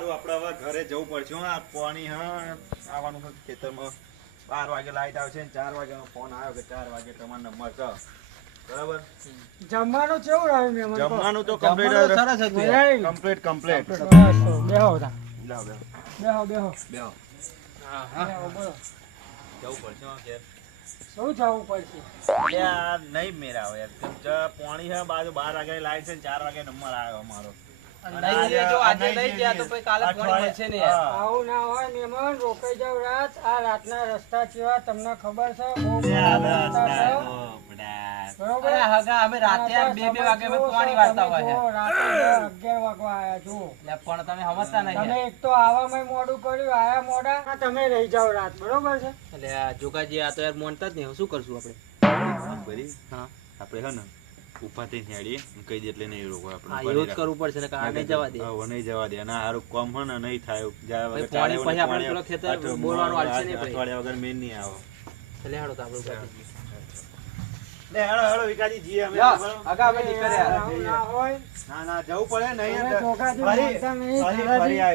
હારું આપણે હવે ઘરે જવું પડશે હો. આ પાણી આવવાનું છે ખેતરમાં. 12 વાગે લાઈટ આવશે ને 4 વાગે ફોન આવ્યો કે 4 વાગે તમારો નંબર છે. બરાબર. જમવાનું કેવું રહ્યું મેમન? જમવાનું તો કમ્પ્લીટ સરસ હતું. કમ્પ્લીટ. બેહો તા. બેહો. હા. બોલો. જવું પડશે હો ઘેર. શું જવું પડશે? યાર નહીં મેરા આવે યાર. કેમ કે પાણી છે બાજુ 12 વાગે લાઈટ છે ને 4 વાગે નંબર આવ્યો અમારો. આવું ના હોય મહેમાન, રોકાઈ જાવ રાત. આ રાતના રસ્તા કેવા તમને ખબર છે? બહુ બરોબર. અમે રાતે 2 વાગે પાણી વાળતા હોય છે. રાતે 11 વાગવા આયા છો. પણ તમે સમજતા નહીં. તમે એક તો આવામાં મોડું કર્યું, આયા મોડા. તમે રહી જાવ રાત, બરોબર છે? એટલે આ જોગાજી આ તો યાર મોનતા જ નહીં. શું કરશું આપણે? હા આપણે હે ને ઉભા થઈને હેડીએ કહી દે એટલે નહીં રોકો આપણે. એવું જ કરવું પડશે ને કે આ નહીં જવા દે. હા નહીં જવા દે. અને હારું કોમ હે ને નહીં થાય. પાણી પછી આપણે પેલો ખેતર બોલવાનું હાલશે નહીં. અઠવાડિયા વગર મેન નહીં આવે. એટલે હાડો તો આપણે લે હેડો વિકાજી જી અમે આગા અમે નીકળ્યા. ના જવું પડે નહીં.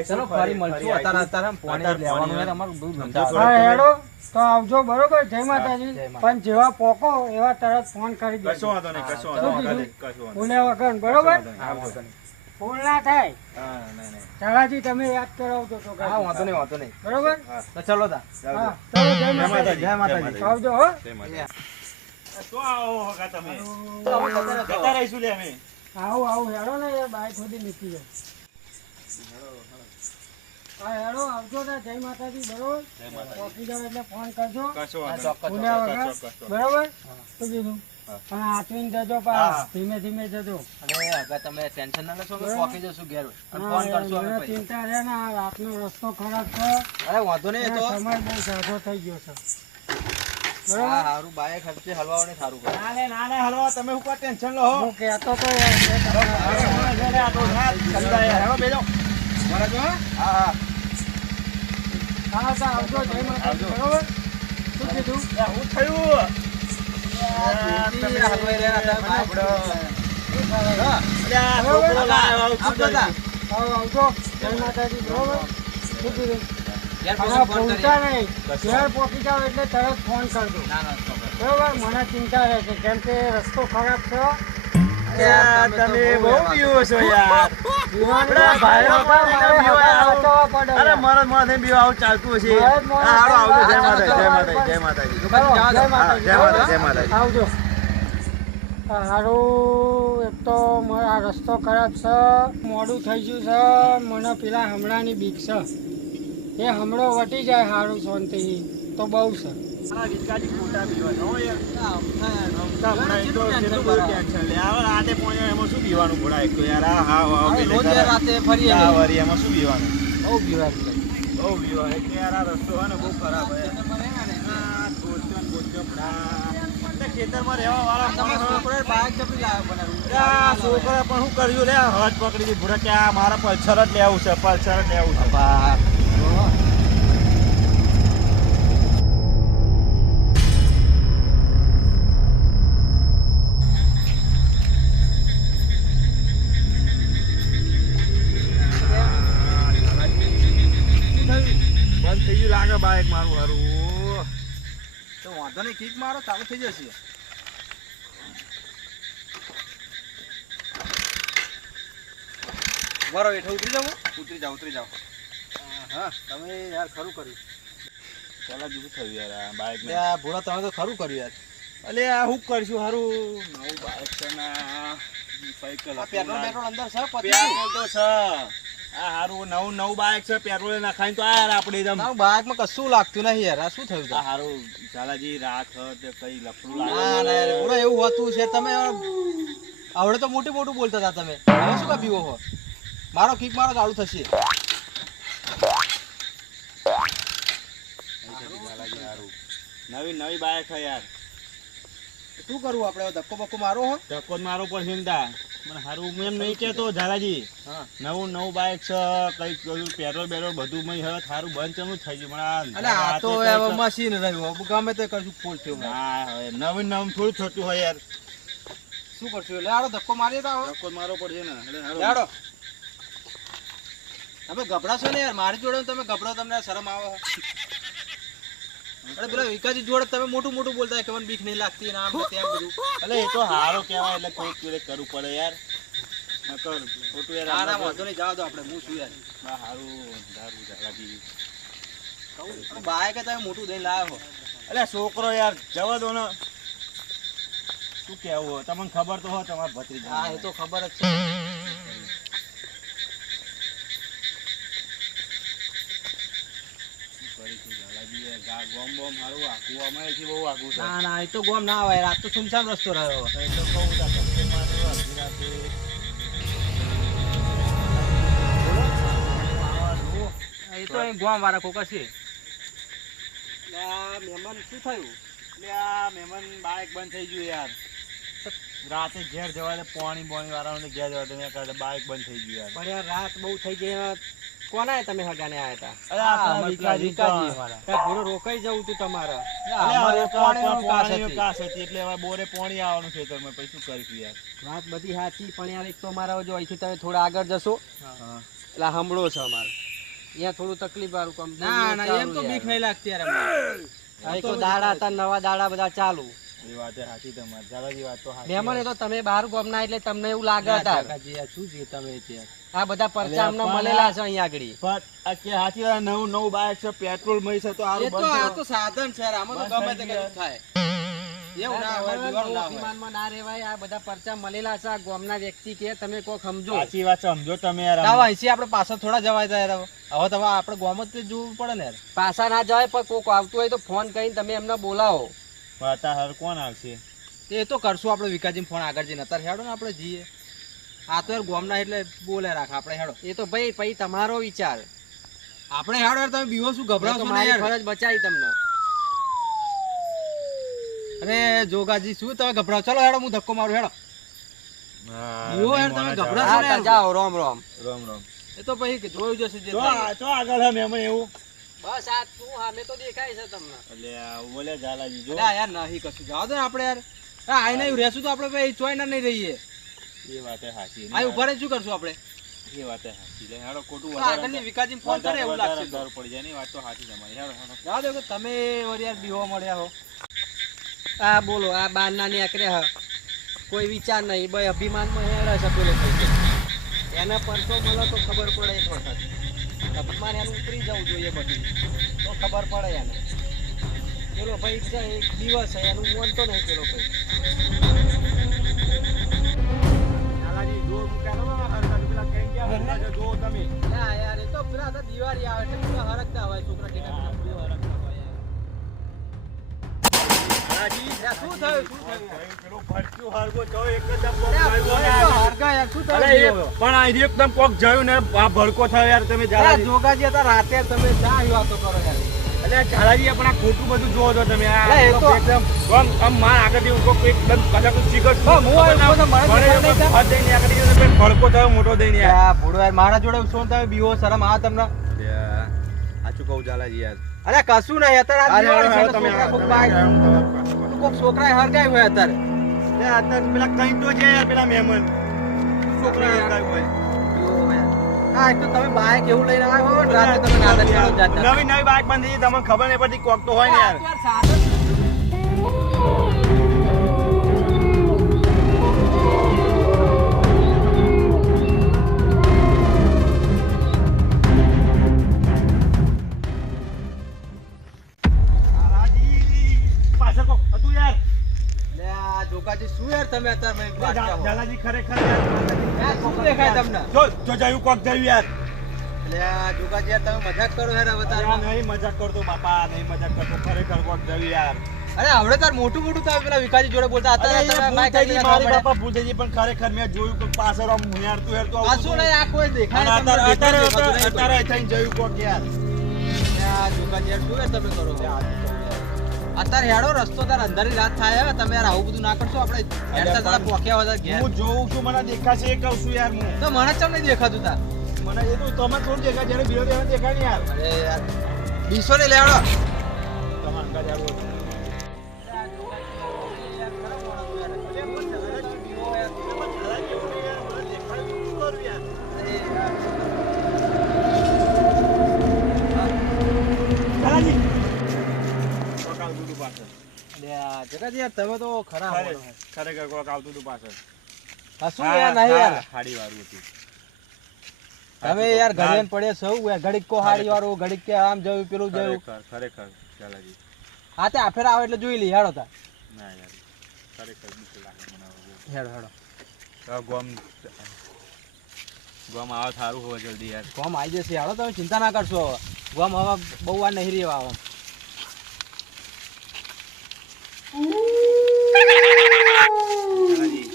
ચલો ફરી મળશું. અત્યારે પાણી લેવાનું યાર અમારું બહુ ધંધા. હા હેડો તો આવજો, બરોબર. જય માતાજી. પણ જેવા પોકો એવા તરત ફોન કરી દેજો. કશો વાંધો નહીં. ભૂલ્યા વગર, બરોબર. ભૂલ ના થાય. ચાલાજી તમે યાદ કરાવજો તો. હા વાંધો નહીં. બરોબર. તો ચલો તા. હા ચલો, જય માતાજી. આવજો હો. તો આવો હકા તમે. જતા રહીશું લે અમે. આવું હેડો ને યાર, બાઈક સુધી નીકળી જાય. હા હેડો આવજો ને. જય માતાજી. બરોબર. પહોંચી જાવ એટલે ફોન કરજો. ભૂલ્યા વગર, બરોબર. શું કીધું? પણ હાથવીને જજો, ધીમે ધીમે જજો. અને આગા તમે ટેન્શન ના લેશો. અમે પહોંચી જશું ઘેર. ફોન કરશું અમે પછી. ચિંતા રહે ને. આ રાતનો રસ્તો ખરાબ છે. અરે વાંધો નહીં. તો સમય બહુ ઝાઝો થઈ ગયો છે. હા હારું બાય ખર્ચે હલવાને સારું કરે. ના લે હલવા તમે ઉપર ટેન્શન લો. હું કહેતો તો આવજો. જય માતાજી. બરોબર. શું કીધું? હું થયું આવજો. જય માતાજી. બરોબર. શું કીધું? પહોંચતા નહીં. ઘેર પહોંચી જાવ એટલે તરત ફોન કરજો. બરોબર. મને ચિંતા રહે છે કેમ કે રસ્તો ખરાબ છે. તમે બહુ પીવો છો યાર. અરે મારા માથે બીવા આવું ચાલતું હશે. જય માતાજી. આવજો. સારું. એક તો આ રસ્તો ખરાબ છે, મોડું થઈ ગયું છે. મને પેલા હમણાંની બીક છે. એ હમણો વટી જાય સારું શાંતિ તો બહુ છે. ખેતરમાં રહેવા વાળા છોકરા પણ શું કર્યું લે હજ પકડી ભૂરા કે આ મારા પલ્સર જ લેવું છે. બંધ થઈ ગયું લાગે બાઈક મારું હારું. તો વાંધો નહીં. કિક મારો ચાલુ થઈ જશે. બરો હેઠ ઉતરી જાવ. હા તમે યાર ખરું કર્યું. ચાલા જેવું થયું યાર આ બાઈક ને. ભૂરા તમે તો ખરું કર્યું યાર. અલે આ હું કરશું હારું. નવું બાઈક છે ના સાયકલ પેટ્રોલ અંદર છે. પેટ્રોલ તો છે. આ હારું નવું બાઈક છે. પેટ્રોલ નાખાઈને તો આ યાર આપણે એકદમ બાઇકમાં કશું લાગતું નહીં યાર. આ શું થયું? આ હારું ચાલાજી રાત કઈ લફડું ના યાર ભૂરા એવું હોતું છે. તમે આવડે તો મોટું બોલતા હતા તમે. હવે શું કા પીવો હો? મારો કિક મારો ચાલુ થશે. નવી બાઈક છે યાર. શું કરવું આપણે? ધક્કો બક્કો મારો હો? ધક્કો મારો પડશે ને તા. પણ હારું એમ નહીં કેતો ઝાલાજી. નવું બાઈક છે. કઈ પેટ્રોલ બધું સારું બંધ ચમનું થઈ ગયું. અરે આ તો મશીન રહ્યું. ગમે તે કરશું ફૂલ થયું. નવીન થોડું થતું હોય યાર. શું કરશું? એટલે આડો ધક્કો મારીએ તો ધક્કો મારો પડશે ને. આડો તમે ગભરાશો ને યાર, મારી જોડે તમે ગભરાવો, તમને શરમ આવે? અરે પેલા વિકાસજી જોડે તમે મોટું મોટું બોલતા હોય કે મને બીક નહીં લાગતી ને આમ ને તેમ બધું. એટલે એ તો હારો કહેવાય એટલે થોડુંક થોડુંક કરવું પડે યાર. નકર ખોટું યાર. ના ના વાંધો નહીં, જાઓ તો આપણે, હું છું યાર. આ હારું ધારું ઝાલાજી. બાય કે તમે મોટું દહીં લાવ્યો હો. અલે છોકરો યાર જવા દો ને. શું કેવું હોય તમને ખબર તો હોય તમારા ભત્રીજા. હા એ તો ખબર જ છે. ના ના એ તો ગોમ ના આવે, રાત તો સુમસામ રસ્તો રહ્યો. એ તો અહીં ગોમ વાળા કોક છે. મહેમાન શું થયું? મહેમાન બાઇક બંધ થઈ ગયું યાર. રાતે ઘેર જવા પાણી વાળાને ઘેર જવા બાઇક બંધ થઈ ગયું યાર. પણ યાર રાત બહુ થઈ ગઈ. કોના તમે હગાને આયા હતા? અરે આપણા વિકાસજી વાળા. ઘોડો રોકાઈ જવું તું તમારે. પાણીનું કાસ હતી એટલે હવે બોરે પાણી આવવાનું ખેતરમાં પછી શું કરીશું યાર. વાત બધી સાચી પણ યાર એક તો અમારા જો અહીંથી તમે થોડા આગળ જશો એટલે હમળો છે અમારે અહીંયા થોડું તકલીફ વાળું કામ. ના ના એમ તો બીક નહીં લાગતી યાર અમને. તો દાડા હતા, નવા દાડા બધા ચાલુ. એ વાત સાચી તમારી. ઝાલાજી વાત તો સાચી. મહેમાન એ તો તમે બહાર ગામના એટલે તમને એવું લાગે હતા. શું છે તમે ત્યાં આ બધા પરચા અમને મળેલા છે અહીંયા આગળ. પણ સાચી વાત, નવું બાઇક છે, પેટ્રોલ મળી છે તો એ તો આ તો સાધન છે, આમાં તો ગમે તે કંઈ થાય. એવું ના હોય, દીવાલ ના હોય. અભિમાનમાં ના રહેવાય. આ બધા પરચા મળેલા છે. આ ગામના વ્યક્તિ કે તમે કોક સમજો. સાચી વાત સમજો તમે યાર. હવે અહીંથી આપણે પાછા થોડા જવાય તા યાર. હવે તમે આપણે ગામ જ જોવું પડે ને યાર. પાછા ના જવાય પણ કોક આવતું હોય તો ફોન કરીને તમે એમને બોલાવો. અત્યારે કોણ આવશે? એ તો કરશું આપણે વિકાસજી ફોન આગળ જઈને. અત્યારે હેડો ને આપણે જઈએ. આ તો યાર ગામના એટલે બોલે રાખ આપણે હેડો. એ તો ભાઈ પછી તમારો વિચાર. આપણે હેડો યાર, તમે બીવો શું ગભરાશો ને યાર. ફરજ બચાવી તમને. અરે જોગાજી શું તમે ગભરાવ? ચલો હેડો, હું ધક્કો મારું હેડો. બીવો યાર તમે ગભરાશો ને યાર. જાઓ રોમ રોમ. રોમ રોમ. એ તો પછી જોયું જશે જે. તો આગળ હે મેમન એવું. બસ આ તું સામે તો દેખાય છે તમને. એટલે બોલે ઝાલાજી જો. અરે યાર નહીં કશું જાવ દો ને આપણે યાર. આ આઈ નહીં રહેશું તો આપણે ભાઈ ચોય ના નહીં રહીએ. એ વાત સાચી. આ ઉભા રહીને શું કરશું આપણે? એ વાત સાચી. લે હેડો ખોટું આગળની વિકાસજીને ફોન કરે એવું લાગશે. દર પડી જાય ને વાત તો સાચી તમારી. હેડો હેડો. જાવ દો કે તમે વળી યાર બીવા મળ્યા હો. આ બોલો આ બારના ને એકરે હ કોઈ વિચાર નહીં ભાઈ અભિમાનમાં હેડે છે પેલો ભાઈ. એને પરસો મળે તો ખબર પડે એક વખત. અભિમાન એનું ઉતરી જવું જોઈએ બધું તો ખબર પડે એને. પેલો ભાઈ છે એક દિવસ છે એનું માનતો નહીં પેલો ભાઈ. ઝાલાજી જોર મૂક્યા હરકા પેલા કઈ ગયા જો તમે. ના યાર એ તો પેલા તો દિવાળી આવે એટલે પેલા હરકતા હોય છોકરા ટીકા હરકતા હોય. ઝાલાજી શું થયું? પેલો ભટક્યું હરગો જો એકદમ પણ આ એકદમ કોક જયું ને આ ભડકો થયો યાર. તમે ઝાલાજી જોગાજી હતા રાતે તમે ક્યાં વાતો કરો યાર. એટલે ઝાલાજી પણ આ ખોટું બધું જોવો છો તમે. આ એ તો એકદમ આમ માર આગળથી કોક એકદમ કદાચ ચીકટ ભડકો થયો મોટો દઈને યાર. આ ભૂડો યાર મારા જોડે શું તમે બીવો શરમ આ તમને. સાચું કહું ઝાલાજી યાર. અરે કશું નહીં અત્યારે આ દિવાળી છે તમે છોકરા કોક બાઈક કોક છોકરાએ હરગાય હોય અત્યારે. અત્યારે પેલા કઈ તો છે યાર પેલા મહેમાન છોકરા હરગાયું હોય. હા એક તો તમે બાઈક એવું લઈને આવ્યા હો ને રાતે તમે નાટક કરો જાતા. નવી નવી બાઇક બંધી તમને ખબર નહીં પડતી કોક તો હોય ને યાર. પાછળ કોક હતું યાર. લે આ જોકાજી શું યાર તમે અત્યારે મેં વાત કરો. ઝાલાજી ખરેખર યાર યાર શું દેખાય તમને? જો જો જયું કોક જયું યાર. લે આ જોકાજી યાર તમે મજાક કરો યાર હવે તાર. નહીં મજાક કરતો બાપા, નહીં મજાક કરતો. ખરેખર કોક જયું યાર. અરે હવે તાર મોટું મોટું તમે પેલા વિકાસજી જોડે બોલતા હતા અરે તમે ભૂલ બાઈક થઈ ગઈ લઈને મારી આવવા બાપા, ભૂલ થઈ ગઈ. પણ ખરેખર મેં જોયું કે પાછળ આમ હેરતું હેરતું મળ્યા. આ શું નહીં આ કોઈ દેખાય અને તમને અત્યારે દેખાતું નહીં અત્યારે થઈને જયું કોક યાર. આ જોકાજી યાર શું યાર તમે કરો અત્યારે હેડો રસ્તો તાર અંધારી રાત થાય હે તમે યાર આવું બધું ના કરશો. આપણે હેડતા જરા પોક્યા હતા ઘેર હું જોઉં છું, મને દેખાશે એ કહું છું યાર. હું તો મને ચમ નહીં દેખાતું તાર. મને એ તો તમે થોડું દેખાય જ્યારે બીજો દેખાય દેખાય ને યાર. અરે યાર બીસો ને લેવડો તમે અંગાજ આવો. જગાજી યાર તમે તો ખરા બોલો. ખરેખર કોક આવતું હતું પાછળ. કશું યાર નહીં યાર. હાડી વાળું હતું. તમે યાર ઘરે એમ પડે સૌ યાર ઘડીક કો હાડી વાળું ઘડીક કે આમ જવું પેલું જવું. ખરેખર ચાલાજી. હા તે આફેર આવે એટલે જોઈ લી હેડો તા. ના યાર ખરેખર બીક લાગે મને હવે. હેડો હેડો. ગોમ આવે સારું હોય જલ્દી યાર. ગોમ આવી જશે હેડો તમે ચિંતા ના કરશો હવે. ગોમ હવે બહુ વાર નહીં રહેવા આવો. ચાલાજી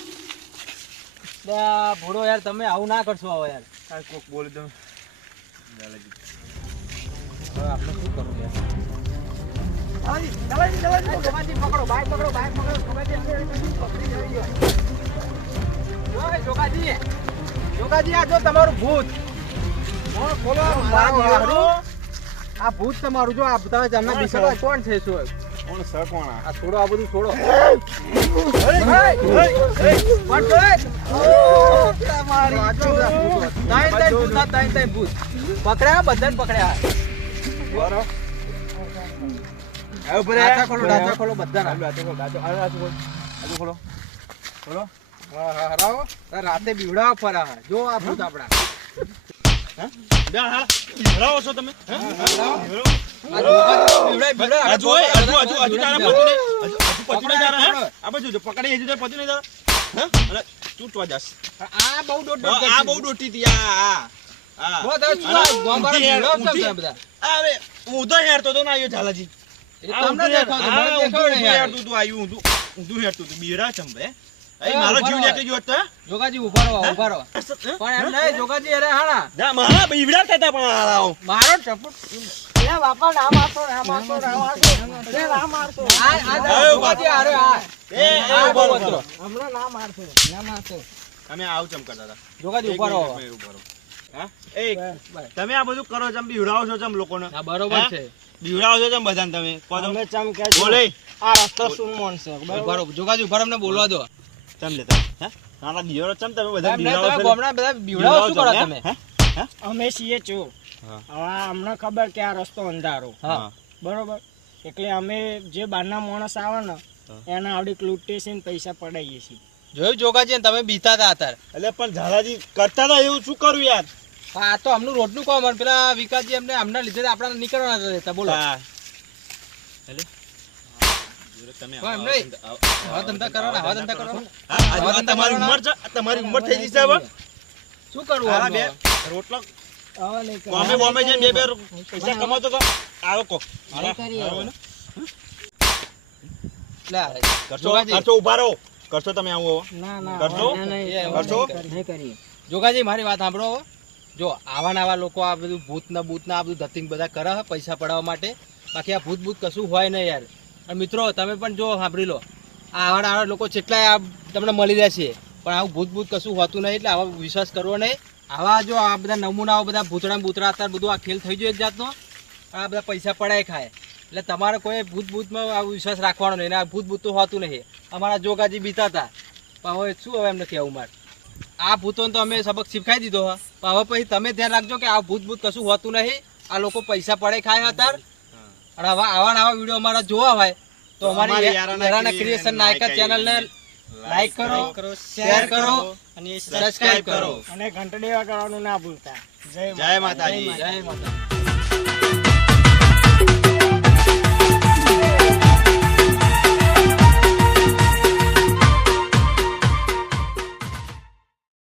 ભોળો યાર તમે આવું ના કરશો હવે યાર. આ કોક બોલી દઉં. ચાલાજી હવે આપણે શું કરવું યાર? જોગાજી પકડો બાઈક પકડો બાઈક પકડો જોગાજી જોગાજી આ જો તમારું ભૂત ખોલો આ ભૂત તમારું જો આ તમે જમના બિસડો કોણ છે શું કોણ સર કોણ આ છોડો આ બધું છોડો ભૂત પકડ્યા બધાને પકડ્યા ડાચા ખોલો બધા રાતે બીવડાવો ફરા જો આ ભૂત આપડા છો તમે આ બહુ દોડ આ બહુ દોટી હતી હું તો હેરતો તો ના આવ્યો ઝાલાજી મારો જીવ નીકળી ગયો હતો જોગાજી ઉભા રહો પણ એમ નહીં જોગાજી અરે હાણા મારા બીવડા થતા પણ હારાઓ મારો ચપટ બાપા ના મારતો ના મારતો ના મારતો આ જોગાજી અરે આ બહુ હતો હમણાં ના મારતો અમે આવ ચમ કરતા હતા જોગાજી ઉભા રહો હા એ તમે આ બધું કરો ચમ બીવડાવો છો ચમ લોકોને હા બરોબર છે બીવડાવો છો ચમ બધાને તમે અમે ચમ કે બોલે આ રસ્તો શું મોન છે બરોબર જોગાજી ઉભા અમને બોલવા દો ચમ લેતા હે નાના બીવડો ચમ તમે બધા બીવડાવો છો ગોમના બધા બીવડાવો શું કરો તમે અમે છીએ ચોર હવે અમને ખબર કે આ રસ્તો અંધારો હા બરોબર એટલે અમે જે બહારના માણસ આવે ને એને આવડી લૂંટીએ છીએ ને પૈસા પડાવીએ છીએ જોયું જોગાજી ને તમે બીતા હતા અત્યારે એટલે પણ ઝાલાજી કરતા હતા એવું શું કરું યાર આ તો આમનું રોડનું કામ અને પેલા વિકાસજી અમને આમના લીધે આપણા નીકળવાના હતા રહેતા બોલો તમે એમ નહીં હવા ધંધા કરો ને હવા ધંધા કરો તમારી ઉંમર થઈ ગઈ છે હવે શું કરવું આ બે રોટલો કોમે બોમે જઈને બે પૈસા કમાતો તો આવો કો કરશો ઉભા રહો કરશો તમે આવો કરશો જોગાજી મારી વાત સાંભળો જો આવા ને આવા લોકો આ બધું ભૂતના બૂતના આ બધું ધતિંગ બધા કરે પૈસા પડાવવા માટે બાકી આ ભૂત ભૂત કશું હોય નહીં યાર અને મિત્રો તમે પણ જો સાંભળી લો આવા લોકો જેટલા તમને મળી રહેશે પણ આવું ભૂત ભૂત કશું હોતું નહીં એટલે આવા વિશ્વાસ કરવો નહીં આવા જો આ બધા નમૂનાઓ બધા ભૂતડા બૂતરા અત્યારે બધું આ ખેલ થઈ ગયો એક જાતનો આ બધા પૈસા પડાય ખાય એટલે તમારે કોઈ ભૂત ભૂતમાં આવો વિશ્વાસ રાખવાનો નહીં આ ભૂત ભૂત તો હોતું નહીં અમારા જોગાજી બીતા હતા પણ હવે શું હવે એમને કહેવું મારે આ ભૂતોને તો અમે સબક શીખાઈ દીધો પણ હવે પછી તમે ધ્યાન રાખજો કે આ ભૂત ભૂત કશું હોતું નહીં આ લોકો પૈસા પડે ખાય અત્યારે અને હવે આવા નવા વિડીયો અમારા જોવા હોય તો અમારી યારાના ક્રિએશન નાયકા ચેનલને લાઈક કરો શેર કરો અને સબસ્ક્રાઇબ કરો અને ઘંટડી વાગવાનું ના ભૂલતા જય માતાજી જય માતા